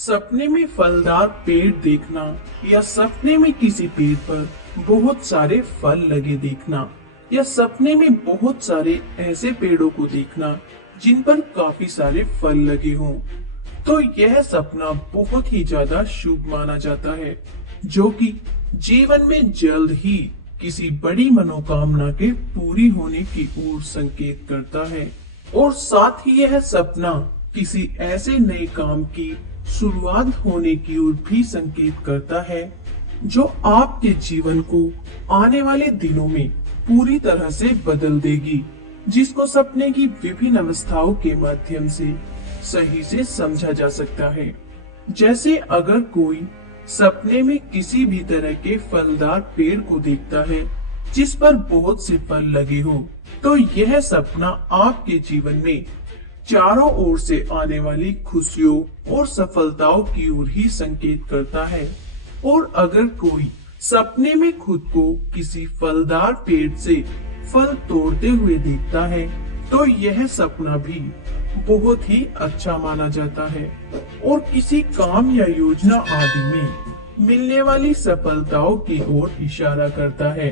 सपने में फलदार पेड़ देखना या सपने में किसी पेड़ पर बहुत सारे फल लगे देखना या सपने में बहुत सारे ऐसे पेड़ों को देखना जिन पर काफी सारे फल लगे हों, तो यह सपना बहुत ही ज्यादा शुभ माना जाता है, जो कि जीवन में जल्द ही किसी बड़ी मनोकामना के पूरी होने की ओर संकेत करता है। और साथ ही यह सपना किसी ऐसे नए काम की शुरुआत होने की ओर भी संकेत करता है, जो आपके जीवन को आने वाले दिनों में पूरी तरह से बदल देगी, जिसको सपने की विभिन्न अवस्थाओं के माध्यम से सही से समझा जा सकता है। जैसे अगर कोई सपने में किसी भी तरह के फलदार पेड़ को देखता है जिस पर बहुत से फल लगे हो, तो यह सपना आपके जीवन में चारों ओर से आने वाली खुशियों और सफलताओं की ओर ही संकेत करता है। और अगर कोई सपने में खुद को किसी फलदार पेड़ से फल तोड़ते हुए देखता है, तो यह सपना भी बहुत ही अच्छा माना जाता है और किसी काम या योजना आदि में मिलने वाली सफलताओं की ओर इशारा करता है।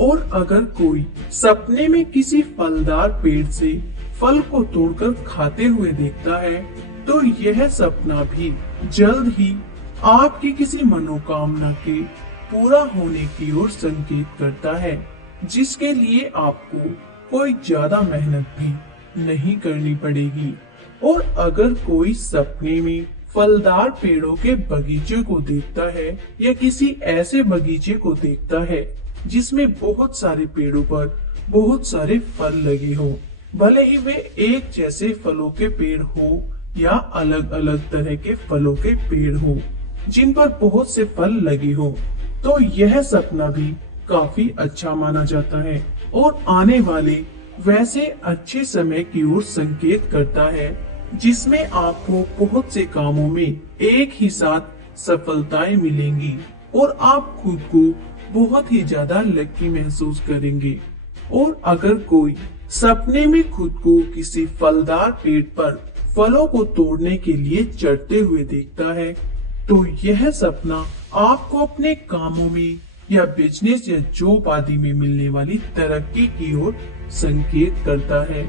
और अगर कोई सपने में किसी फलदार पेड़ से फल को तोड़कर खाते हुए देखता है, तो यह सपना भी जल्द ही आपकी किसी मनोकामना के पूरा होने की ओर संकेत करता है, जिसके लिए आपको कोई ज्यादा मेहनत भी नहीं करनी पड़ेगी। और अगर कोई सपने में फलदार पेड़ों के बगीचे को देखता है या किसी ऐसे बगीचे को देखता है जिसमें बहुत सारे पेड़ों पर बहुत सारे फल लगे हो, भले ही वे एक जैसे फलों के पेड़ हो या अलग अलग तरह के फलों के पेड़ हो जिन पर बहुत से फल लगे हो, तो यह सपना भी काफी अच्छा माना जाता है और आने वाले वैसे अच्छे समय की ओर संकेत करता है जिसमें आपको बहुत से कामों में एक ही साथ सफलताएं मिलेंगी और आप खुद को बहुत ही ज्यादा लकी महसूस करेंगे। और अगर कोई सपने में खुद को किसी फलदार पेड़ पर फलों को तोड़ने के लिए चढ़ते हुए देखता है, तो यह सपना आपको अपने कामों में या बिजनेस या जॉब आदि में मिलने वाली तरक्की की ओर संकेत करता है।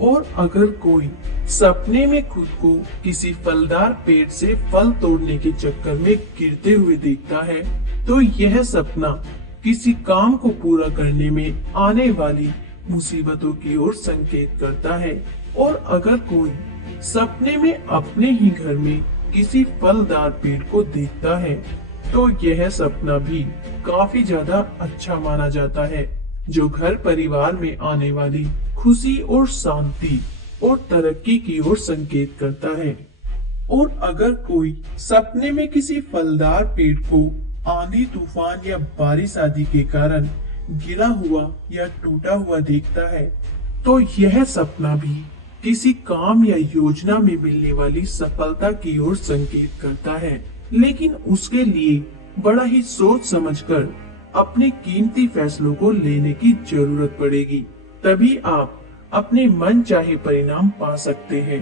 और अगर कोई सपने में खुद को किसी फलदार पेड़ से फल तोड़ने के चक्कर में गिरते हुए देखता है, तो यह सपना किसी काम को पूरा करने में आने वाली मुसीबतों की ओर संकेत करता है। और अगर कोई सपने में अपने ही घर में किसी फलदार पेड़ को देखता है, तो यह सपना भी काफी ज्यादा अच्छा माना जाता है, जो घर परिवार में आने वाली खुशी और शांति और तरक्की की ओर संकेत करता है। और अगर कोई सपने में किसी फलदार पेड़ को आंधी तूफान या बारिश आदि के कारण गिरा हुआ या टूटा हुआ देखता है, तो यह सपना भी किसी काम या योजना में मिलने वाली सफलता की ओर संकेत करता है, लेकिन उसके लिए बड़ा ही सोच समझकर अपने कीमती फैसलों को लेने की जरूरत पड़ेगी, तभी आप अपने मन चाहे परिणाम पा सकते हैं।